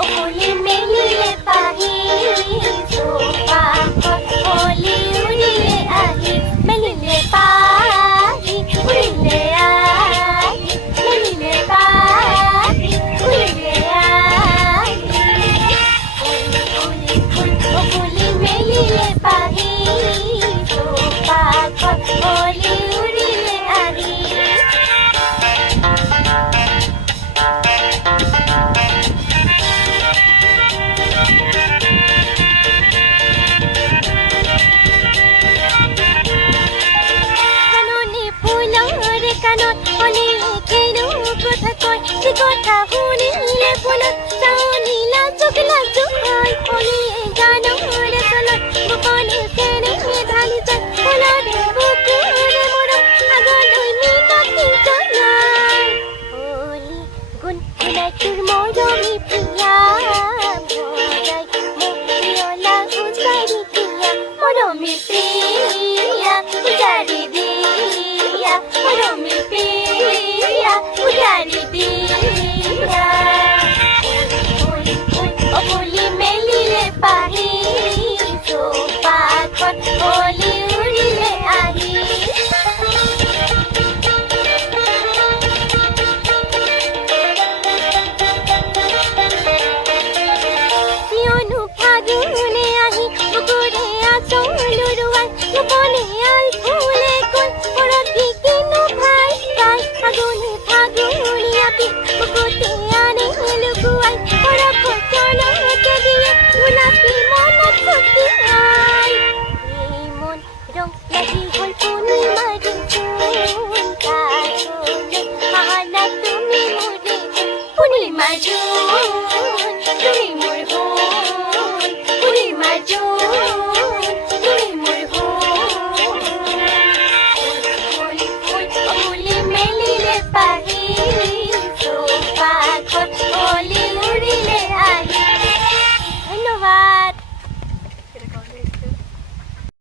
ওলি মেলিলে পাহি চৌপাশত অলি উৰিলে আহি মেলিলে পাহি উৰিলে আহি মেলিলে পাহি উৰিলে আহি ওলি মেলিলে পাহি চৌপাশত অলি উৰিলে আহি কথা শুনিলে ফোনত চাউনিলা চকিলা জুহাই অলিয়ে গানৰ চলত বুকনি চেনে ঢালি যায় ফলৰে বুকুৰে মৰম আগলৈ মিনতি জনাই অলি গুণগুণাই তোৰ মৰমী প্ৰিয়া ভৰাই মোক প্ৰিয়লা উজাৰি দিয়া মৰমী প্ৰিয়া উজাৰি দিয়া মৰমী প্ৰিয়া উজাৰি দিয়া ওলি মেলিলে পাহি চৌপাশত অলি উৰিলে আহি কিয়নো ফাগুনে আহি বুকুৰে আঁচল উৰুৱাই গোপনে আল ফুলে গৈ পৰহি কিনো ভাই পাই ফাগুনে ফাগুনি আপি বুকুতে আনে লুকুৱাই পৰপচনতে দিয়ে গোলাপী মনত ছটিয়াই এই মন ৰং লাগি গ'ল পূৰ্ণিমাৰ জোন কাষলৈ আহা না তুমি মোৰে পূৰ্ণিমাৰ জোন